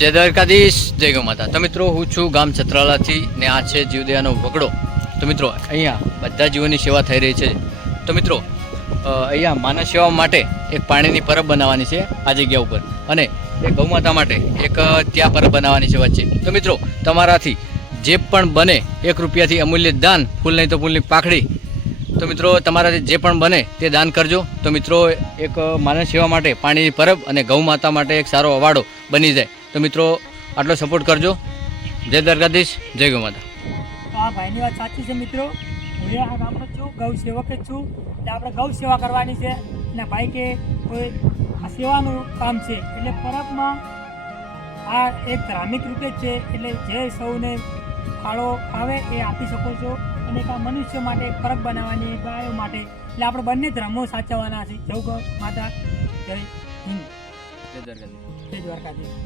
જય દ્વારકાધીશ, જય ગૌ માતા। તો મિત્રો હું છું ગામ ચત્રાલાથી ને આ છે જીવદયાનો વગડો। તો મિત્રો અહીંયા બધા જીવોની સેવા થઈ રહી છે। તો મિત્રો અહીંયા માનવ સેવા માટે એક પાણીની પરબ બનાવવાની છે આ જગ્યા ઉપર, અને એક ગૌ માતા માટે એક ત્યાં પરબ બનાવવાની છે વચ્ચે। તો મિત્રો તમારાથી જે પણ બને 1 રૂપિયાથી અમૂલ્ય દાન, ફૂલ નહીં તો ફૂલની પાખડી, તો મિત્રો તમારાથી જે પણ બને તે દાન કરજો। તો મિત્રો એક માનવ સેવા માટે પાણીની પરબ અને ગૌ માતા માટે એક સારો અવાડો બની જાય। તો મિત્રો આટલો સપોર્ટ કરજો। જય દ્વારકાધીશ, જય ગૌ માતા। આ ભાઈની વાત સાચી છે મિત્રો। હું આ ગામનો છું, ગૌ સેવક જ છું, એટલે આપણે ગૌ સેવા કરવાની છે। અને ભાઈ કે કોઈ આ સેવાનું કામ છે, એટલે પરબમાં આ એક ધાર્મિક રીતે જ છે, એટલે જે સૌને ફાળો આવે એ આપી શકો છો। અને એક આ મનુષ્ય માટે એક પરબ બનાવવાની, ગાયો માટે, એટલે આપણે બંને ધર્મો સાચવવાના છે। જય ગૌ માતા, જય હિન્દ, જય દ્વારકાધીશ, જય દ્વારકાધીશ।